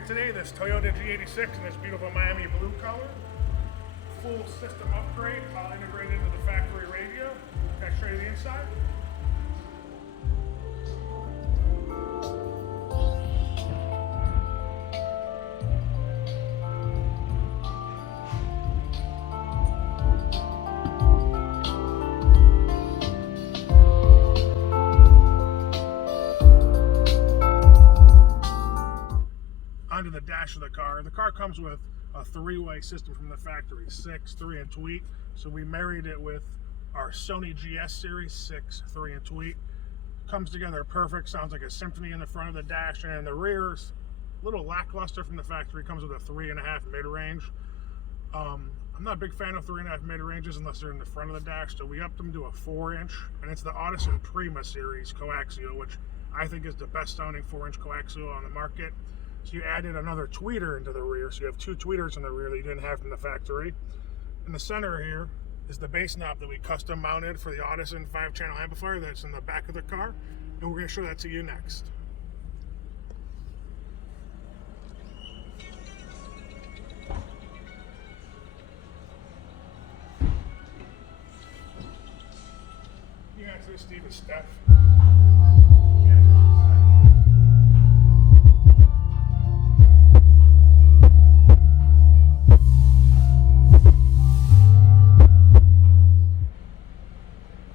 you today this Toyota G86 in this beautiful Miami blue color. Full system upgrade, all integrated into the factory radio. Can I show you the inside? Onto the dash of the car. The car comes with a three-way system from the factory, 6, 3, and tweak. So we married it with our Sony GS series, 6, 3, and tweak. Comes together perfect, sounds like a symphony in the front of the dash, and in the rear's a little lackluster from the factory, comes with a 3.5 mid-range. I'm not a big fan of 3.5 mid-ranges unless they're in the front of the dash, so we upped them to a 4-inch, and it's the Audison Prima series coaxial, which I think is the best sounding 4-inch coaxial on the market. So you added another tweeter into the rear, so you have 2 tweeters in the rear that you didn't have from the factory. In the center here is the bass knob that we custom mounted for the Audison 5-channel amplifier that's in the back of the car, and we're going to show that to you next. You can actually Steve and Steph.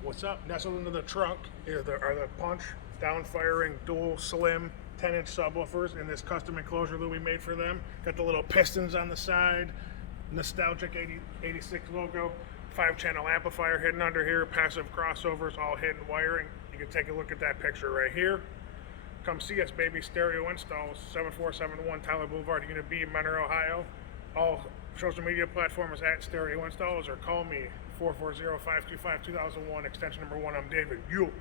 What's up? Nestled into the trunk are the punch down-firing dual slim 10-inch subwoofers in this custom enclosure that we made for them. Got the little pistons on the side, nostalgic 86 logo, 5-channel amplifier hidden under here, passive crossovers, all hidden wiring. You can take a look at that picture right here. Come see us, baby. Stereo installs, 7471 Tyler Boulevard, Unit B, Monroe, Ohio. All social media platforms at Stereo Installs, or call me 440-525-2001, extension number 1. I'm David. You.